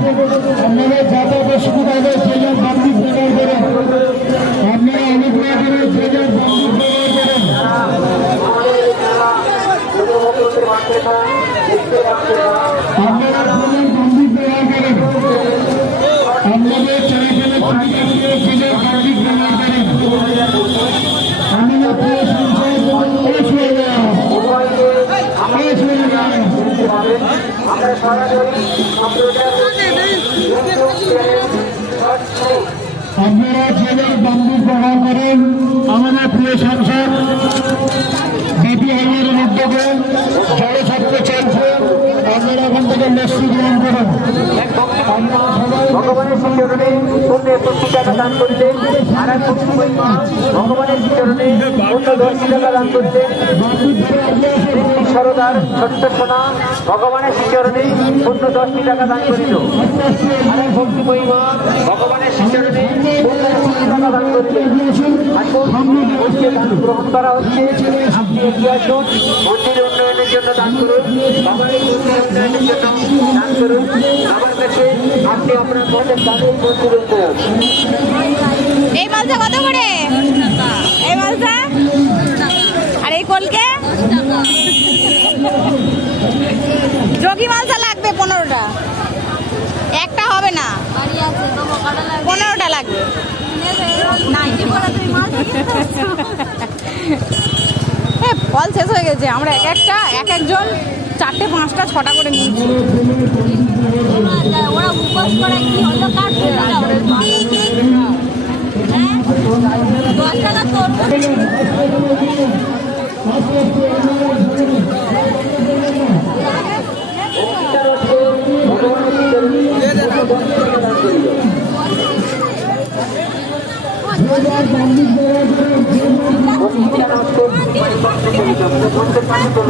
আপনারা যাদের অসুবিধা হবে যে যার বান্দিক ব্যবহার করেন। আপনারা অনুগ্রহ করে যে যার বান্দিক ব্যবহার করেন। আপনারা যে যার বান্দিক ব্যবহার করেন। আপনাদের চারিখানে সুবিধা দিয়ে যে যার বান্দিক ব্যবহার করেন। আমরা প্রিয় সংসদ আপনারা ছেলের বন্দুক ব্যবহার করেন। আমাদের প্রিয় সংসদ বিপি হলের উদ্যোগে জলছত্র চলছে। আপনারা এখান থেকে লস্যি গ্রহণ করুন। ভগবানের শিচরণে পুণ্যে 25 টাকা দান করিলেন। আর এক ভগবানের শিচরণে পুণ্য 10 টাকা দান করিলেন। সরদার ছোট্ট সোনা ভগবানের শিচরণে পুণ্য 10 টাকা দান করিল। আর এক ভক্তি মহিমা ভগবানের শিচরণে পুণ্য 20 টাকা দান করিলেন। মন্দিরে দান গ্রহণ করা হচ্ছে। আপনি এগিয়ে আসুন। মন্দির উন্নয়নের জন্য দান করুন। ভগবানের মন্দির উন্নয়নের জন্য দান করুন। আমার কাছে আপনি আপনার মনের দানের মন্দির উন্নয়ন। এই মালটা কত করে? এই মালটা আর এই কলকে যোগী মালটা লাগবে 15টা। একটা হবে না, 15টা লাগবে। ফল শেষ হয়ে গেছে। আমরা এক একজন 4টে 5টা 6টা করে নিয়েছি। ওরা উপবাস করে কি হলো কাটবে 10 টাকা তোর বন্দিত